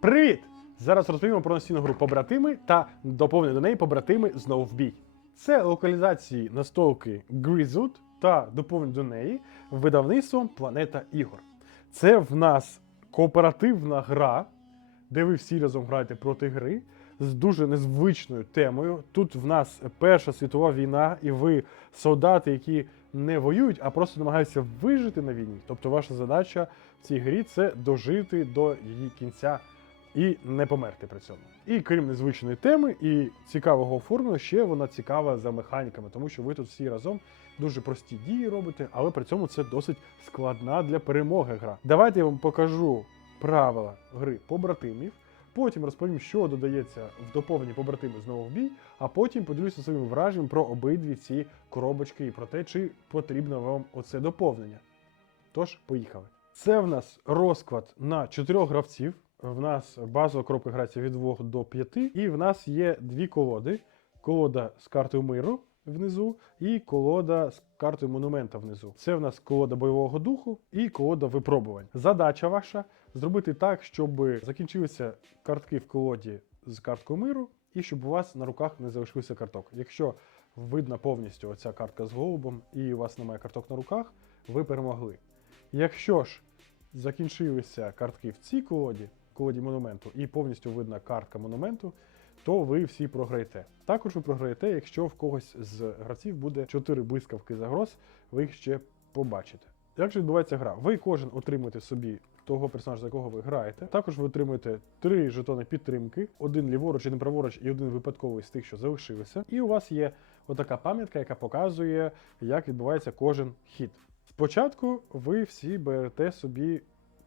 Привіт! Зараз розповімо про настільну гру побратими та доповнення до неї побратими знову в бій. Це локалізації настолки Grizzwood та доповнення до неї видавництвом Планета ігор. Це в нас кооперативна гра, де ви всі разом граєте проти гри з дуже незвичною темою. Тут в нас Перша світова війна, і ви солдати, які не воюють, а просто намагаються вижити на війні. Тобто ваша задача в цій грі це дожити до її кінця і не померти при цьому. І крім незвичної теми і цікавого оформлення, ще вона цікава за механіками, тому що ви тут всі разом дуже прості дії робите, але при цьому це досить складна для перемоги гра. Давайте я вам покажу правила гри побратимів. Потім розповім, що додається в доповненні побратими знову в бій, а потім поділюся своїм враженням про обидві ці коробочки і про те, чи потрібно вам оце доповнення. Тож, поїхали. Це в нас розклад на чотирьох гравців. В нас базова коробка грається від 2 до 5, і в нас є дві колоди: колода з картою миру внизу, і колода з картою монумента внизу. Це в нас колода бойового духу і колода випробувань. Задача ваша зробити так, щоб закінчилися картки в колоді з карткою миру, і щоб у вас на руках не залишився карток. Якщо видна повністю оця картка з голубом, і у вас немає карток на руках, ви перемогли. Якщо ж закінчилися картки в цій колоді, колоді монументу, і повністю видна картка монументу, то ви всі програєте. Також ви програєте, якщо в когось з гравців буде 4 блискавки загроз, ви їх ще побачите. Як же відбувається гра? Ви кожен отримуєте собі того персонажа, за якого ви граєте. Також ви отримуєте три жетони підтримки: один ліворуч, один праворуч і один випадковий з тих, що залишилися. І у вас є отака пам'ятка, яка показує, як відбувається кожен хід. Спочатку ви всі берете собі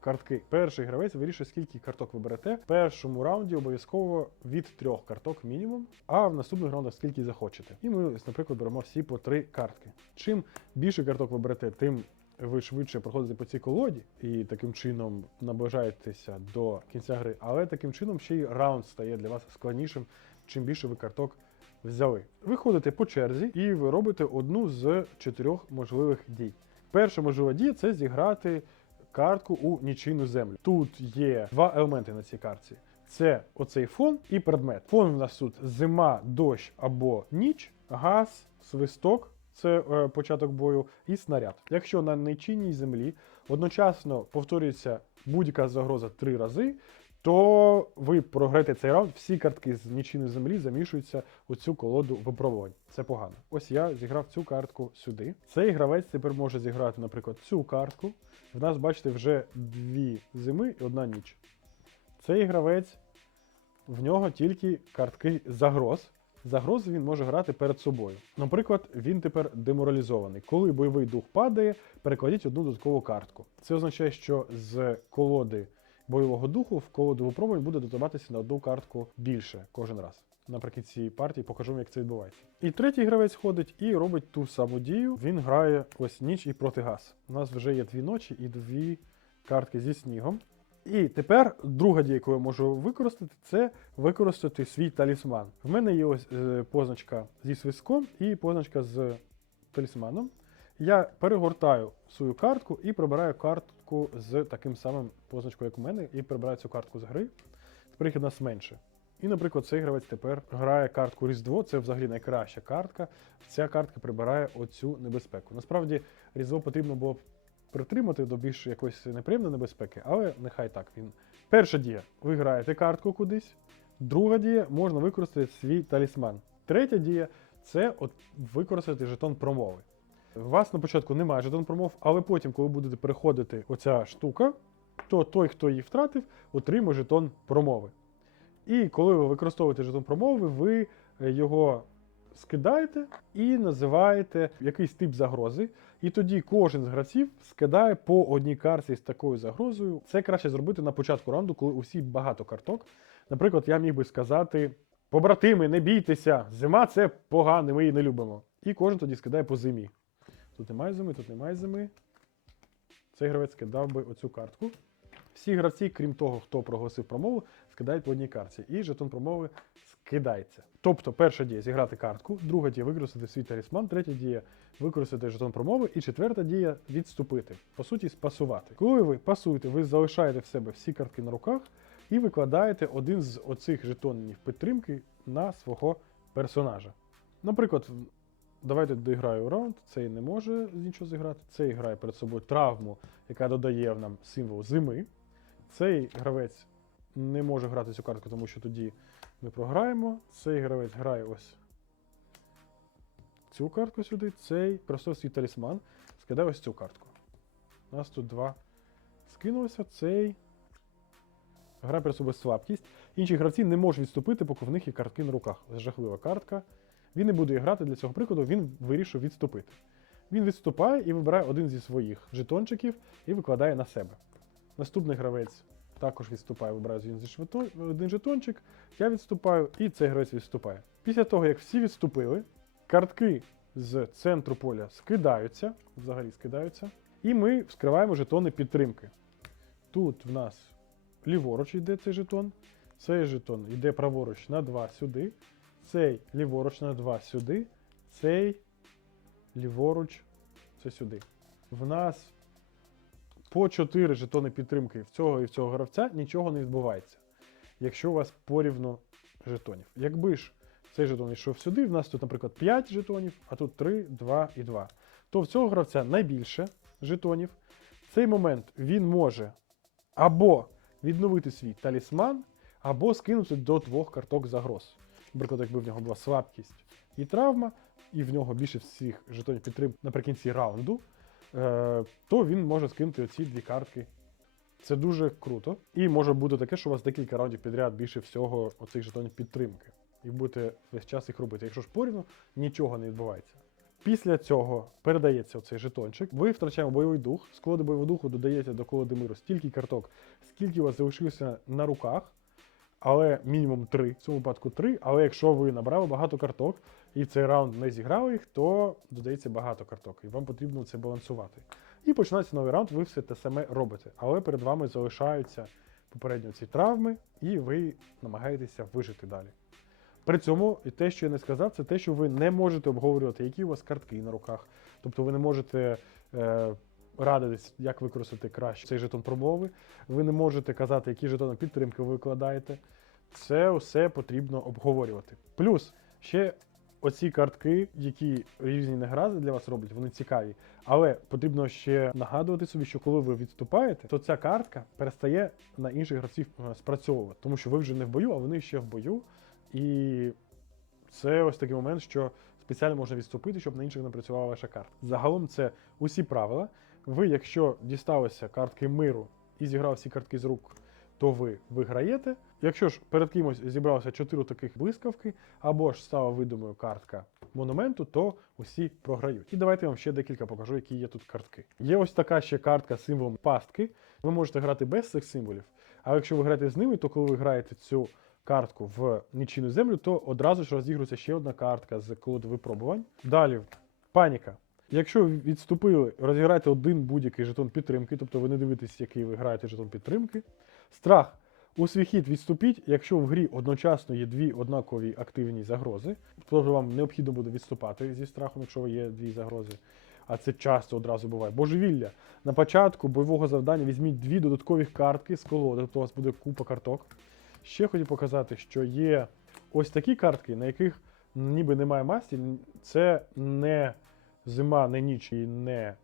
картки. Перший гравець вирішує, скільки карток ви берете. В першому раунді обов'язково від трьох карток мінімум, а в наступних раундах скільки захочете. І ми, наприклад, беремо всі по три картки. Чим більше карток ви берете, тим ви швидше проходите по цій колоді і таким чином наближаєтеся до кінця гри. Але таким чином ще й раунд стає для вас складнішим, чим більше ви карток взяли. Ви ходите по черзі і ви робите одну з чотирьох можливих дій. Перша можлива дія це зіграти картку у нічийну землю. Тут є два елементи на цій картці. Це оцей фон і предмет. Фон у нас тут зима, дощ або ніч, газ, свисток. Це е, початок бою, і снаряд. Якщо на нечинній землі одночасно повторюється будь-яка загроза три рази, то ви програєте цей раунд, всі картки з нічийної землі замішуються у цю колоду випробувань. Це погано. Ось я зіграв цю картку сюди. Цей гравець тепер може зіграти, наприклад, цю картку. В нас, бачите, вже дві зими і одна ніч. Цей гравець, в нього тільки картки загроз. Загрози він може грати перед собою. Наприклад, він тепер деморалізований. Коли бойовий дух падає, перекладіть одну додаткову картку. Це означає, що з колоди бойового духу в колоду випробувань буде додаватися на одну картку більше кожен раз. Наприкінці партії покажу, як це відбувається. І третій гравець ходить і робить ту саму дію. Він грає ось ніч і протигаз. У нас вже є дві ночі і дві картки зі снігом. І тепер друга дія, яку я можу використати, це використати свій талісман. В мене є ось е, позначка зі свиском і позначка з талісманом. Я перегортаю свою картку і прибираю картку з таким самим позначкою, як у мене, і прибираю цю картку з гри. Тепер їх у нас менше. І, наприклад, цей гравець тепер грає картку Різдво, це взагалі найкраща картка. Ця картка прибирає оцю небезпеку. Насправді, Різдво потрібно було притримати до більш якоїсь неприємної небезпеки, але нехай так він. Перша дія. Ви граєте картку кудись. Друга дія можна використати свій талісман. Третя дія це от використати жетон промови. У вас на початку немає жетон промов, але потім, коли будете переходити оця штука, то той, хто її втратив, отримає жетон промови. І коли ви використовуєте жетон промови, ви е, його скидаєте і називаєте якийсь тип загрози. І тоді кожен з гравців скидає по одній карті з такою загрозою. Це краще зробити на початку раунду, коли усі багато карток. Наприклад, я міг би сказати: побратими, не бійтеся, зима це погано, ми її не любимо. І кожен тоді скидає по зимі. Тут немає зими, тут немає зими. Цей гравець скидав би оцю картку. Всі гравці, крім того, хто проголосив промову, скидають по одній картці. І жетон промови скидається. Тобто, перша дія зіграти картку, друга дія використати свій талісман, третя дія використати жетон промови, і четверта дія відступити. По суті, спасувати. Коли ви пасуєте, ви залишаєте в себе всі картки на руках і викладаєте один з оцих жетонів підтримки на свого персонажа. Наприклад, давайте доіграю раунд, цей не може нічого зіграти, цей грає перед собою травму, яка додає нам символ зими. Цей гравець не може грати цю картку, тому що тоді ми програємо. Цей гравець грає ось цю картку сюди, цей просто свій талісман скидає ось цю картку. У нас тут два скинулося, цей грає перед собою слабкість. Інші гравці не можуть відступити, поки в них є картки на руках. Жахлива картка. Він не буде грати для цього прикладу, він вирішив відступити. Він відступає і вибирає один зі своїх жетончиків і викладає на себе. Наступний гравець також відступає, вибирає один, жетончик, я відступаю, і цей гравець відступає. Після того, як всі відступили, картки з центру поля скидаються, взагалі скидаються, і ми вскриваємо жетони підтримки. Тут в нас ліворуч йде цей жетон, цей жетон йде праворуч на 2 сюди, цей ліворуч на 2 сюди, цей ліворуч це сюди. В нас по 4 жетони підтримки в цього і в цього гравця нічого не відбувається, якщо у вас порівну жетонів. Якби ж цей жетон йшов сюди, в нас тут, наприклад, 5 жетонів, а тут 3, 2 і 2. То в цього гравця найбільше жетонів. В цей момент він може або відновити свій талісман, або скинути до двох карток загроз. Наприклад, якби в нього була слабкість і травма, і в нього більше всіх жетонів підтримки наприкінці раунду, е, то він може скинути оці дві картки. Це дуже круто. І може бути таке, що у вас декілька раундів підряд більше всього оцих жетонів підтримки. І будете весь час їх робити. Якщо ж порівну, нічого не відбувається. Після цього передається оцей жетончик. Ви втрачаємо бойовий дух. З колоди бойового духу додаєте до колоди миру стільки карток, скільки у вас залишилося на руках, але мінімум 3. В цьому випадку 3. Але якщо ви набрали багато карток і в цей раунд не зіграли їх, то додається багато карток, і вам потрібно це балансувати. І починається новий раунд, ви все те саме робите. Але перед вами залишаються попередньо ці травми, і ви намагаєтеся вижити далі. При цьому і те, що я не сказав, це те, що ви не можете обговорювати, які у вас картки на руках. Тобто ви не можете е, радитись, як використати краще цей жетон промови. Ви не можете казати, які жетони підтримки ви викладаєте. Це все потрібно обговорювати. Плюс ще оці картки, які різні награди для вас роблять, вони цікаві. Але потрібно ще нагадувати собі, що коли ви відступаєте, то ця картка перестає на інших гравців е, спрацьовувати, тому що ви вже не в бою, а вони ще в бою. І це ось такий момент, що спеціально можна відступити, щоб на інших не працювала ваша карта. Загалом це усі правила. Ви, якщо дісталися картки миру і зіграв всі картки з рук, то ви виграєте. Якщо ж перед кимось зібралося чотири таких блискавки, або ж стала видимою картка монументу, то усі програють. І давайте я вам ще декілька покажу, які є тут картки. Є ось така ще картка з символом пастки. Ви можете грати без цих символів, а якщо ви граєте з ними, то коли ви граєте цю картку в нічийну землю, то одразу ж розігрується ще одна картка з колоди випробувань. Далі паніка. Якщо відступили, розіграйте один будь-який жетон підтримки, тобто ви не дивитесь, який ви граєте жетон підтримки. Страх. У свій хід відступіть, якщо в грі одночасно є дві однакові активні загрози, тобто вам необхідно буде відступати зі страхом, якщо є дві загрози. А це часто одразу буває. Божевілля. На початку бойового завдання візьміть дві додаткові картки з колоди, тобто у вас буде купа карток. Ще хотів показати, що є ось такі картки, на яких ніби немає масті. Це не зима, не ніч і не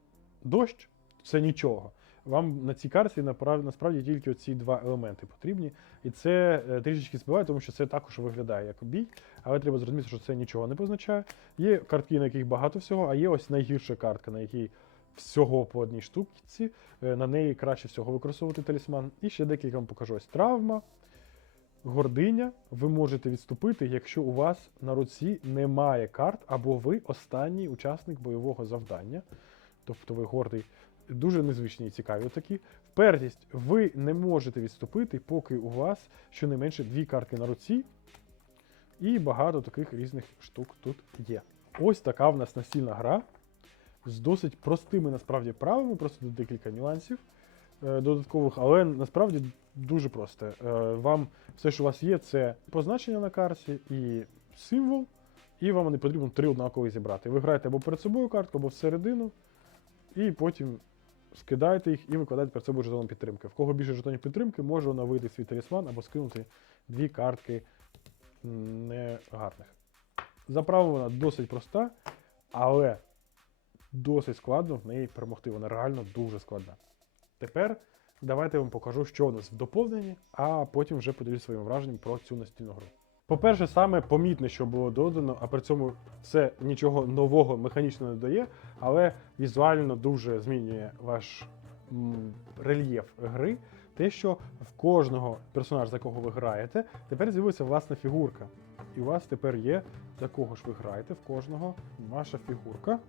дощ, це нічого. Вам на цій карті насправді тільки ці два елементи потрібні. І це е, трішечки збиває, тому що це також виглядає як бій, але треба зрозуміти, що це нічого не позначає. Є картки, на яких багато всього, а є ось найгірша картка, на якій всього по одній штуці. Е, На неї краще всього використовувати талісман. І ще декілька вам покажу. Ось травма, гординя. Ви можете відступити, якщо у вас на руці немає карт, або ви останній учасник бойового завдання. Тобто ви гордий. Дуже незвичні і цікаві такі. Впертість, ви не можете відступити, поки у вас щонайменше дві картки на руці. І багато таких різних штук тут є. Ось така в нас настільна гра з досить простими насправді правилами, просто декілька нюансів е, додаткових, але насправді дуже просто. Е, вам все, що у вас є, це позначення на карті і символ, і вам не потрібно три однакові зібрати. Ви граєте або перед собою картку, або всередину, і потім скидаєте їх і викладаєте перед собою жетоном підтримки. В кого більше жетонів підтримки, може оновити свій талісман або скинути дві картки негарних. За правило вона досить проста, але досить складно в неї перемогти. Вона реально дуже складна. Тепер давайте я вам покажу, що у нас в доповненні, а потім вже поділюсь своїм враженням про цю настільну гру. По-перше, саме помітне, що було додано, а при цьому це нічого нового механічно не дає, але візуально дуже змінює ваш рельєф гри. Те, що в кожного персонажа, за кого ви граєте, тепер з'явилася власна фігурка. І у вас тепер є, за кого ж ви граєте, в кожного ваша фігурка,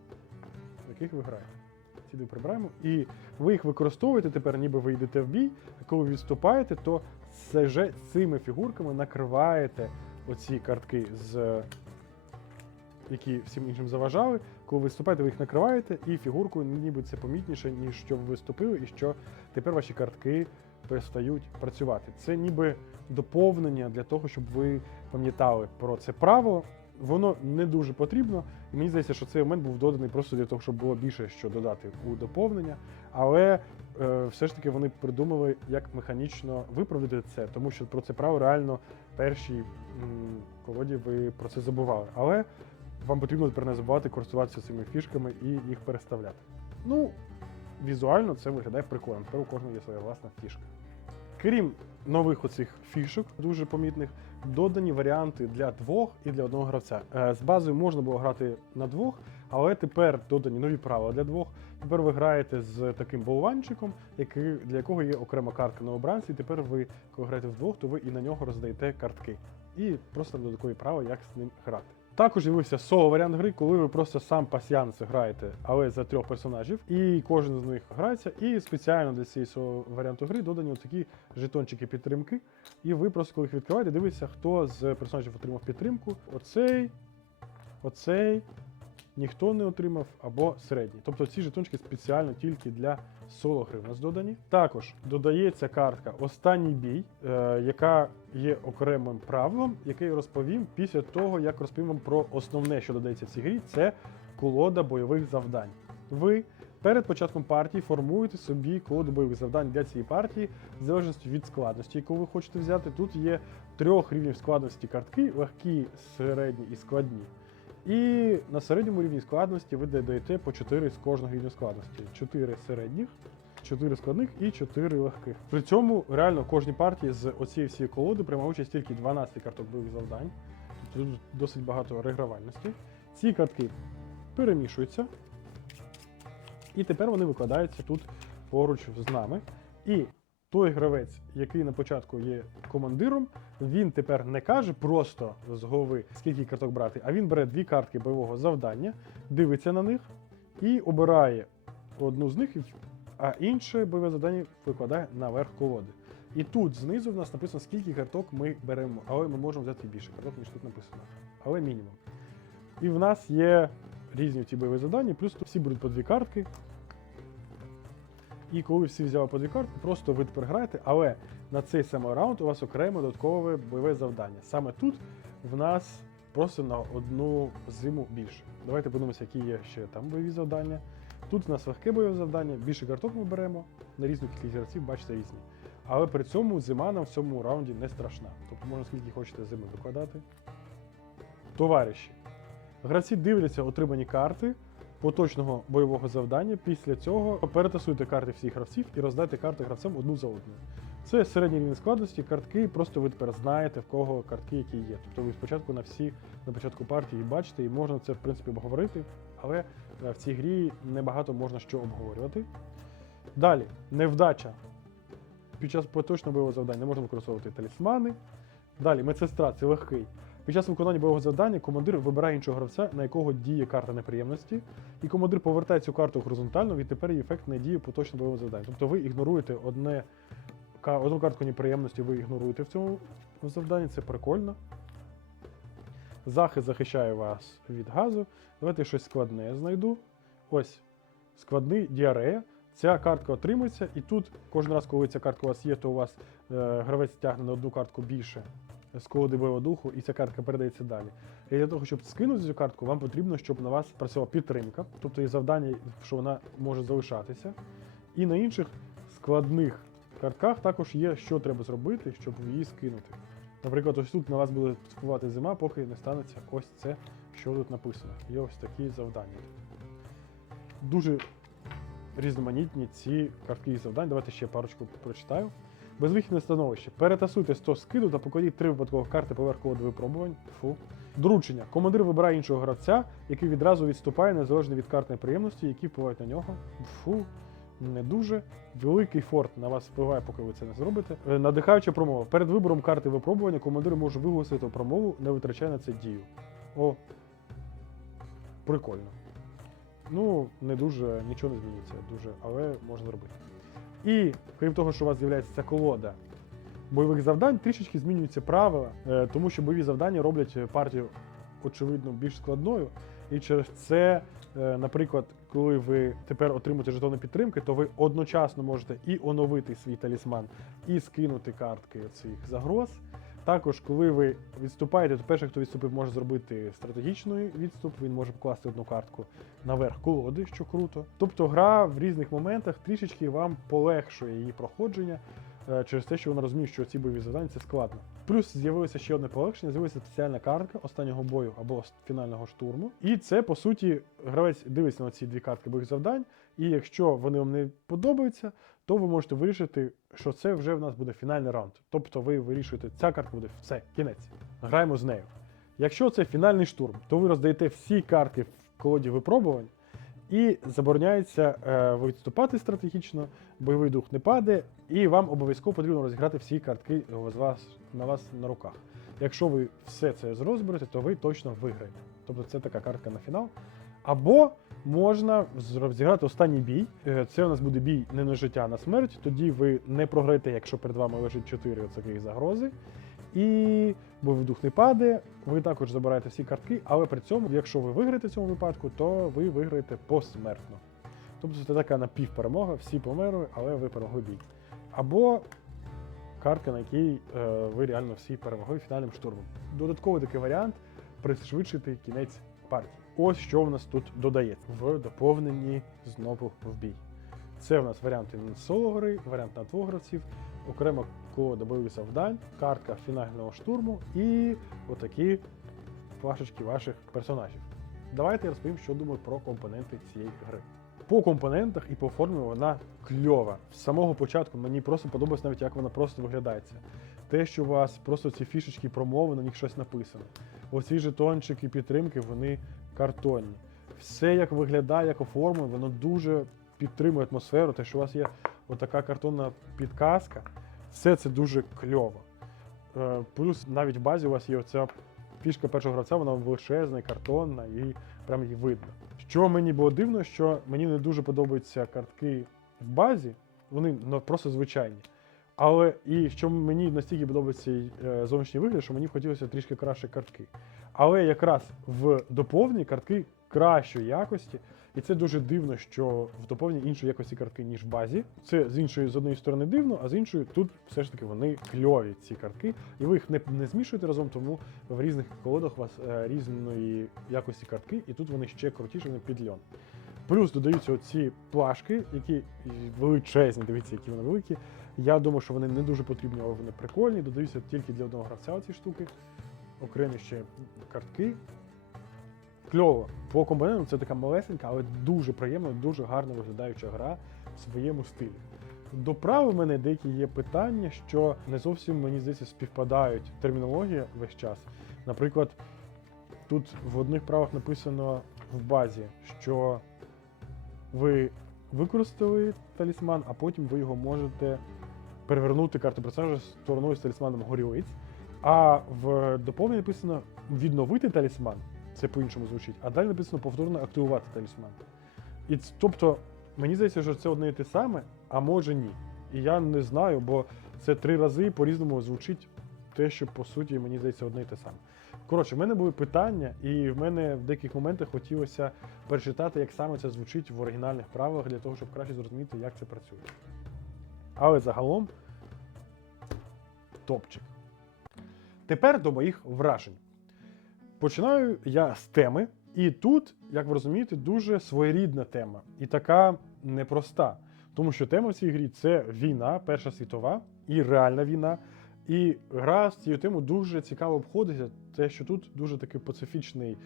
в яких ви граєте. Дві прибираємо. І ви їх використовуєте тепер, ніби ви йдете в бій, а коли відступаєте, то це вже цими фігурками накриваєте оці картки, з, які всім іншим заважали. Коли ви виступаєте, ви їх накриваєте, і фігуркою ніби це помітніше, ніж що ви виступили, і що тепер ваші картки перестають працювати. Це ніби доповнення для того, щоб ви пам'ятали про це правило. Воно не дуже потрібно, і мені здається, що цей момент був доданий просто для того, щоб було більше що додати у доповнення. Але е, все ж таки вони придумали, як механічно виправдати це, тому що про це право реально першій колоді ви про це забували. Але вам потрібно тепер не забувати користуватися цими фішками і їх переставляти. Ну, візуально це виглядає прикольно. Тепер у кожного є своя власна фішка. Крім нових оцих фішок, дуже помітних, додані варіанти для двох і для одного гравця. Е, З базою можна було грати на двох, але тепер додані нові правила для двох. Тепер ви граєте з таким болванчиком, який, для якого є окрема картка на обранці. І тепер ви, коли граєте вдвох, то ви і на нього роздаєте картки. І просто додаткові права, як з ним грати. Також з'явився соло варіант гри, коли ви просто сам пасіянс граєте, але за трьох персонажів, і кожен з них грається. І спеціально для цієї соло варіанту гри додані такі жетончики підтримки. І ви просто, коли їх відкриваєте, дивитеся, хто з персонажів отримав підтримку. Оцей, оцей, ніхто не отримав, або середній. Тобто ці жетончики спеціально тільки для соло гри в нас додані. Також додається картка Останній бій, е, яка є окремим правилом, яке я розповім після того, як розповім вам про основне, що додається в цій грі, це колода бойових завдань. Ви перед початком партії формуєте собі колоду бойових завдань для цієї партії, в залежності від складності, яку ви хочете взяти. Тут є трьох рівнів складності картки: легкі, середні і складні. І на середньому рівні складності ви додаєте по 4 з кожного рівня складності. 4 середніх, 4 складних і 4 легких. При цьому реально кожній партії з оцієї всієї колоди приймає участь тільки 12 карток бойових завдань. Тут досить багато регравальності. Ці картки перемішуються. І тепер вони викладаються тут поруч з нами. І той гравець, який на початку є командиром, він тепер не каже просто з голови, скільки карток брати, а він бере дві картки бойового завдання, дивиться на них і обирає одну з них, а інше бойове завдання викладає наверх колоди. І тут знизу в нас написано, скільки карток ми беремо, але ми можемо взяти більше карток, ніж тут написано. Але мінімум. І в нас є різні ті бойові завдання, плюс всі будуть по дві картки. І коли всі взяли по дві картки, просто ви тепер граєте, але на цей самий раунд у вас окремо додаткове бойове завдання. Саме тут в нас просто на одну зиму більше. Давайте подивимося, які є ще там бойові завдання. Тут у нас легке бойове завдання, більше карток ми беремо, на різну кількість гравців, бачите, різні. Але при цьому зима нам в цьому раунді не страшна. Тобто можна скільки хочете зими викладати. Товариші. Гравці дивляться отримані карти поточного бойового завдання. Після цього перетасуйте карти всіх гравців і роздайте карти гравцям одну за одною. Це середній рівень складності, картки, просто ви тепер знаєте, в кого картки які є. Тобто ви спочатку на всі на початку партії бачите, і можна це в принципі обговорити, але е, в цій грі небагато можна що обговорювати. Далі, невдача. Під час поточного бойового завдання можна використовувати талісмани. Далі, медсестра це легкий. Під час виконання бойового завдання командир вибирає іншого гравця, на якого діє карта неприємності, і командир повертає цю карту горизонтально, і тепер її ефект не діє поточного бойового завдання. Тобто ви ігноруєте одне, одну картку неприємності, ви ігноруєте в цьому завданні, це прикольно. Захист захищає вас від газу. Давайте щось складне знайду. Ось складний діарея. Ця картка отримується, і тут кожен раз, коли ця картка у вас є, то у вас е, гравець тягне на одну картку більше з колоди бойового духу, і ця картка передається далі. І для того, щоб скинути цю картку, вам потрібно, щоб на вас працювала підтримка, тобто є завдання, що вона може залишатися. І на інших складних картках також є, що треба зробити, щоб її скинути. Наприклад, ось тут на вас буде спливати зима, поки не станеться ось це, що тут написано. Є ось такі завдання. Дуже різноманітні ці картки і завдань. Давайте ще парочку прочитаю. Безвихідне становище. Перетасуйте 100 скиду та покладіть три випадкових карти поверх коду випробувань. Фу. Доручення. Командир вибирає іншого гравця, який відразу відступає незалежно від карт неприємності, які впливають на нього. Фу. Не дуже. Великий форт на вас впливає, поки ви це не зробите. Е, Надихаюча промова. Перед вибором карти випробування командир може виголосити промову, не витрачає на це дію. О, прикольно. Ну, не дуже, нічого не зміниться, дуже, але можна зробити. І крім того, що у вас з'являється ця колода бойових завдань, трішечки змінюються правила, е, тому що бойові завдання роблять е, партію, очевидно, більш складною. І через це, е, наприклад, коли ви тепер отримуєте жетони підтримки, то ви одночасно можете і оновити свій талісман, і скинути картки цих загроз. Також, коли ви відступаєте, то перший, хто відступив, може зробити стратегічний відступ, він може покласти одну картку наверх колоди, що круто. Тобто гра в різних моментах трішечки вам полегшує її проходження е, через те, що вона розуміє, що ці бойові завдання це складно. Плюс з'явилося ще одне полегшення, з'явилася спеціальна картка останнього бою або фінального штурму. І це, по суті, гравець дивиться на ці дві картки бойових завдань, і якщо вони вам не подобаються, то ви можете вирішити, що це вже в нас буде фінальний раунд. Тобто ви вирішуєте, ця картка буде все, кінець. Граємо з нею. Якщо це фінальний штурм, то ви роздаєте всі картки в колоді випробувань і забороняється е, відступати стратегічно, бойовий дух не паде, і вам обов'язково потрібно розіграти всі картки на вас на руках. Якщо ви все це розберете, то ви точно виграєте. Тобто це така картка на фінал. Або можна зро- зіграти останній бій. Е, Це у нас буде бій не на життя, а на смерть. Тоді ви не програєте, якщо перед вами лежить 4 таких загрози. І бойовий дух не паде, ви також забираєте всі картки, але при цьому, якщо ви виграєте в цьому випадку, то ви виграєте посмертно. Тобто це така напівперемога, всі померли, але ви перемогли бій. Або картка, на якій е, ви реально всі перемогли фінальним штурмом. Додатковий такий варіант пришвидшити кінець партії. Ось що в нас тут додається в доповненні знову в бій. Це в нас варіанти соло гри, варіант на двох гравців, окремо колода бойових завдань, картка фінального штурму і отакі флашечки ваших персонажів. Давайте я розповім, що думаю про компоненти цієї гри. По компонентах і по формі вона кльова. З самого початку мені просто подобається навіть, як вона просто виглядається. Те, що у вас просто ці фішечки промови, на них щось написано. Оці жетончики підтримки, вони картонні. Все як виглядає, як оформлено, воно дуже підтримує атмосферу. Те, що у вас є отака картонна підказка, все це дуже кльово. Е, Плюс навіть в базі у вас є оця фішка першого гравця, вона величезна, і картонна, і прям її видно. Що мені було дивно, що мені не дуже подобаються картки в базі, вони ну, просто звичайні. Але і що мені настільки подобається е, зовнішній вигляд, що мені хотілося трішки краще картки. Але якраз в доповненні картки кращої якості, і це дуже дивно, що в доповненні іншої якості картки, ніж в базі. Це з іншої, з однієї сторони дивно, а з іншої тут все ж таки вони кльові, ці картки. І ви їх не, не змішуєте разом, тому в різних колодах у вас е, різної якості картки, і тут вони ще крутіші, вони під льон. Плюс додаються оці плашки, які величезні, дивіться, які вони великі. Я думаю, що вони не дуже потрібні, але вони прикольні. Додаються тільки для одного гравця оці штуки. Окремі ще картки. Кльово. По компонентам це така малесенька, але дуже приємна, дуже гарно виглядаюча гра в своєму стилі. До у мене деякі є питання, що не зовсім, мені здається, співпадають термінологія весь час. Наприклад, тут в одних правах написано в базі, що ви використали талісман, а потім ви його можете перевернути карту персонажа стороною з талісманом горілиць. А в доповненні написано відновити талісман. Це по-іншому звучить, а далі написано повторно активувати талісман. І тобто, мені здається, що це одне і те саме, а може ні. І я не знаю, бо це три рази по-різному звучить те, що по суті мені здається одне і те саме. Коротше, в мене були питання, і в мене в деяких моментах хотілося перечитати, як саме це звучить в оригінальних правилах, для того, щоб краще зрозуміти, як це працює. Але загалом топчик. Тепер до моїх вражень. Починаю я з теми, і тут, як ви розумієте, дуже своєрідна тема і така непроста. Тому що тема в цій грі це війна, Перша світова і реальна війна. І гра з цією темою дуже цікаво обходиться. Те, що тут дуже такий пацифічний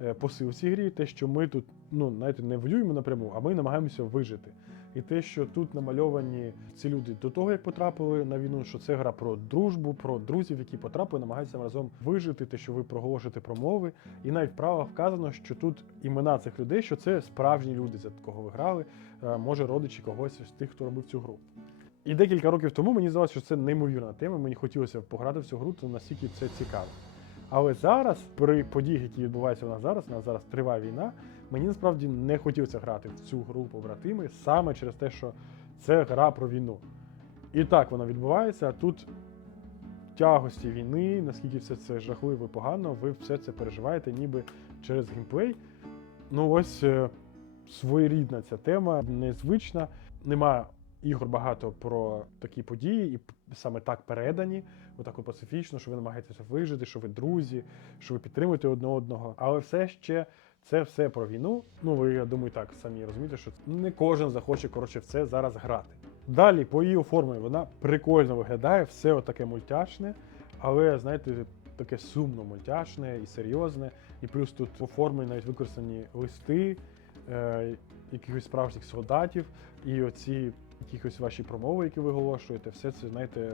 е, посил в цій грі, те, що ми тут ну, знаєте, не воюємо напряму, а ми намагаємося вижити. І те, що тут намальовані ці люди до того, як потрапили на війну, що це гра про дружбу, про друзів, які потрапили, намагаються разом вижити, те, що ви проголошуєте промови. І навіть право вказано, що тут імена цих людей, що це справжні люди, за кого ви грали, е, може родичі когось з тих, хто робив цю гру. І декілька років тому мені здалося, що це неймовірна тема. Мені хотілося пограти в цю гру, то настільки це цікаво. Але зараз, при подіях, які відбуваються у нас зараз, у нас зараз триває війна, мені насправді не хотілося грати в цю гру побратими саме через те, що це гра про війну. І так воно відбувається. а Тут тягості війни, наскільки все це жахливо і погано, ви все це переживаєте, ніби через геймплей. Ну ось е, своєрідна ця тема, незвична. Нема ігор багато про такі події, і саме так передані, отак от пацифічно, що ви намагаєтеся вижити, що ви друзі, що ви підтримуєте одне одного. Але все ще це все про війну. Ну, ви, я думаю, так самі розумієте, що не кожен захоче коротше в це зараз грати. Далі, по її оформленню, вона прикольно виглядає, все отаке мультяшне, але знаєте, таке сумно мультяшне і серйозне. І плюс тут оформлені навіть використані листи е, якихось справжніх солдатів, і оці якихось ваші промови, які ви оголошуєте, все це, знаєте,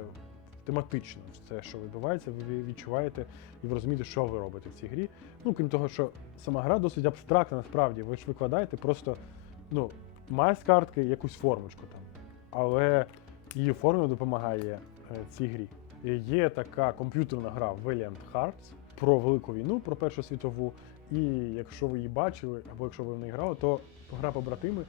тематично. Все, що відбувається, ви відчуваєте і ви розумієте, що ви робите в цій грі. Ну, крім того, що сама гра досить абстрактна насправді. Ви ж викладаєте просто ну, має з картки якусь формочку там. Але її форма допомагає е, цій грі. Є така комп'ютерна гра Valiant Hearts про Велику війну, про Першу світову. І якщо ви її бачили, або якщо ви в неї грали, то гра побратими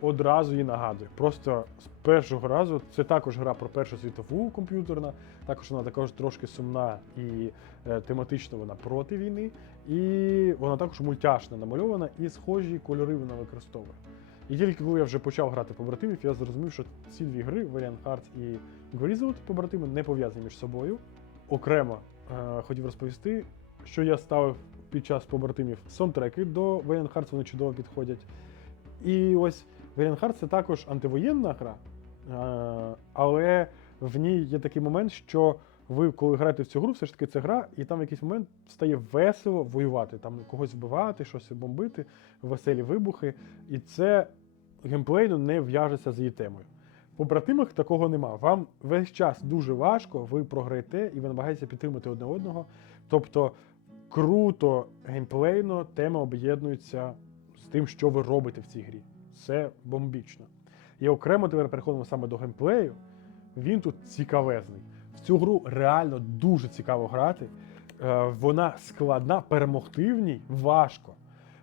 одразу її нагадує. Просто з першого разу це також гра про Першу світову комп'ютерна, також вона також трошки сумна і е, тематично вона проти війни. І вона також мультяшна намальована, і схожі кольори вона використовує. І тільки коли я вже почав грати побратимів, я зрозумів, що ці дві гри, Valiant Hearts і Grizzled побратими, не пов'язані між собою. Окремо е, хотів розповісти, що я ставив під час побратимів саундтреки до Valiant Hearts, вони чудово підходять. І ось Hearts це також антивоєнна гра, е, але в ній є такий момент, що ви, коли граєте в цю гру, все ж таки це гра, і там в якийсь момент стає весело воювати, там когось вбивати, щось бомбити, веселі вибухи. І це геймплейно не в'яжеться з її темою. В побратимах такого нема. Вам весь час дуже важко, ви програєте і ви намагаєтеся підтримати одне одного. Тобто круто геймплейно тема об'єднується з тим, що ви робите в цій грі. Це бомбічно. І окремо тепер переходимо саме до геймплею. Він тут цікавезний. В цю гру реально дуже цікаво грати. Е, Вона складна, перемогти в ній важко.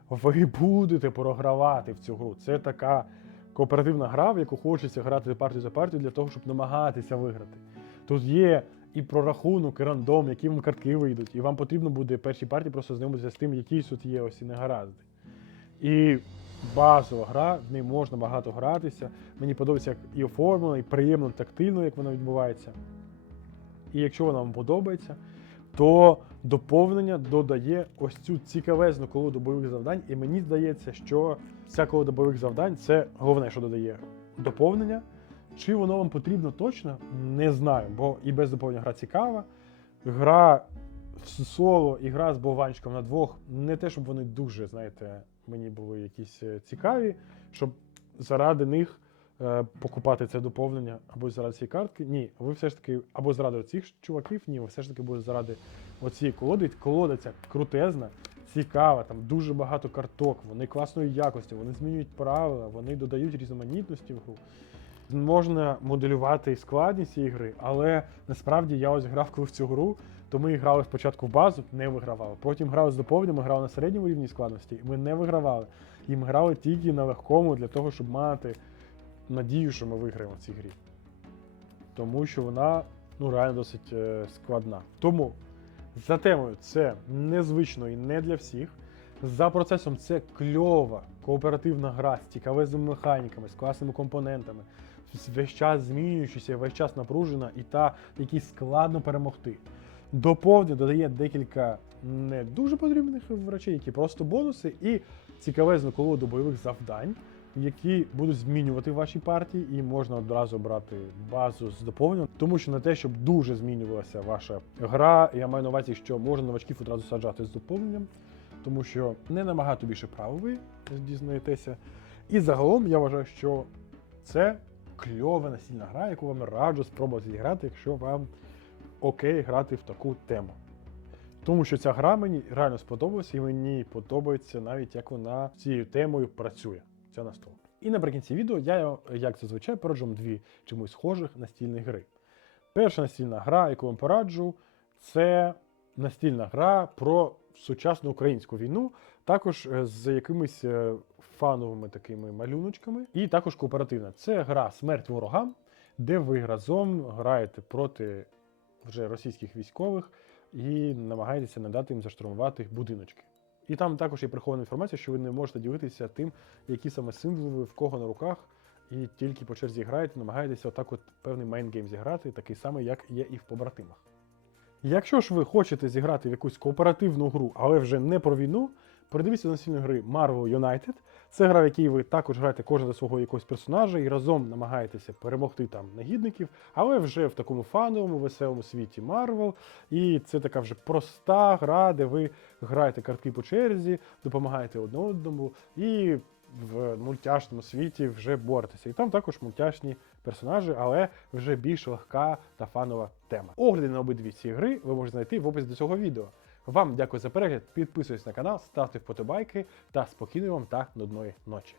Ви будете програвати в цю гру. Це така кооперативна гра, в яку хочеться грати партію за партію для того, щоб намагатися виграти. Тут є і прорахунок, і рандом, які вам картки вийдуть, і вам потрібно буде першій партії просто знайомитися з тим, які тут є ось і негаразди. І базова гра, в неї можна багато гратися. Мені подобається як і оформлено, і приємно, тактильно, як вона відбувається. І якщо вона вам подобається, то доповнення додає ось цю цікавезну колоду бойових завдань. І мені здається, що ця колода бойових завдань це головне, що додає доповнення. Чи воно вам потрібно точно, не знаю, бо і без доповнення гра цікава. Гра в соло і гра з болванчиком на двох не те, щоб вони дуже, знаєте, мені були якісь е, цікаві, щоб заради них е, покупати це доповнення або заради цієї картки. Ні, ви все ж таки або заради цих чуваків, ні, ви все ж таки будете заради оцієї колоди. Колода ця крутезна, цікава, там дуже багато карток, вони класної якості, вони змінюють правила, вони додають різноманітності в гру. Можна моделювати складність цієї гри, але насправді я ось грав коли в цю гру, то ми грали спочатку в базу, не вигравали. Потім грали з доповненням, грали на середньому рівні складності, і ми не вигравали. І ми грали тільки на легкому для того, щоб мати надію, що ми виграємо в цій грі. Тому що вона ну, реально досить е, складна. Тому за темою це незвично і не для всіх. За процесом це кльова кооперативна гра з цікавезними механіками, з класними компонентами, весь час змінюючися, весь час напружена і та, якій складно перемогти. Доповнення додає декілька не дуже потрібних речей, які просто бонуси, і цікавезну колоду бойових завдань, які будуть змінювати ваші партії, і можна одразу брати базу з доповненням, тому що на те, щоб дуже змінювалася ваша гра, я маю на увазі, що можна новачків одразу саджати з доповненням, тому що не набагато більше прав ви дізнаєтеся. І загалом я вважаю, що це кльова настільна гра, яку вам раджу спробувати зіграти, якщо вам окей грати в таку тему. Тому що ця гра мені реально сподобалася, і мені подобається навіть як вона цією темою працює. Ця настолка. І наприкінці відео я, як зазвичай, пораджу вам дві чомусь схожих настільні гри. Перша настільна гра, яку вам пораджу, це настільна гра про сучасну українську війну, також е, з якимись е, фановими такими малюночками, і також кооперативна. Це гра Смерть ворогам, де ви разом граєте проти вже російських військових і намагаєтеся не дати їм заштурмувати будиночки. І там також є прихована інформація, що ви не можете ділитися тим, які саме символи ви в кого на руках, і тільки по черзі граєте, намагаєтеся отак от певний мейнгейм зіграти, такий самий, як є і в побратимах. Якщо ж ви хочете зіграти в якусь кооперативну гру, але вже не про війну, передивіться до настільної гри Marvel United. Це гра, в якій ви також граєте кожен за свого якогось персонажа і разом намагаєтеся перемогти там негідників, але вже в такому фановому, веселому світі Marvel. І це така вже проста гра, де ви граєте картки по черзі, допомагаєте одне одному і в мультяшному світі вже боретеся. І там також мультяшні персонажі, але вже більш легка та фанова тема. Огляди на обидві ці гри ви можете знайти в описі до цього відео. Вам дякую за перегляд, підписуйтесь на канал, ставте вподобайки та спокійної вам та нудної ночі.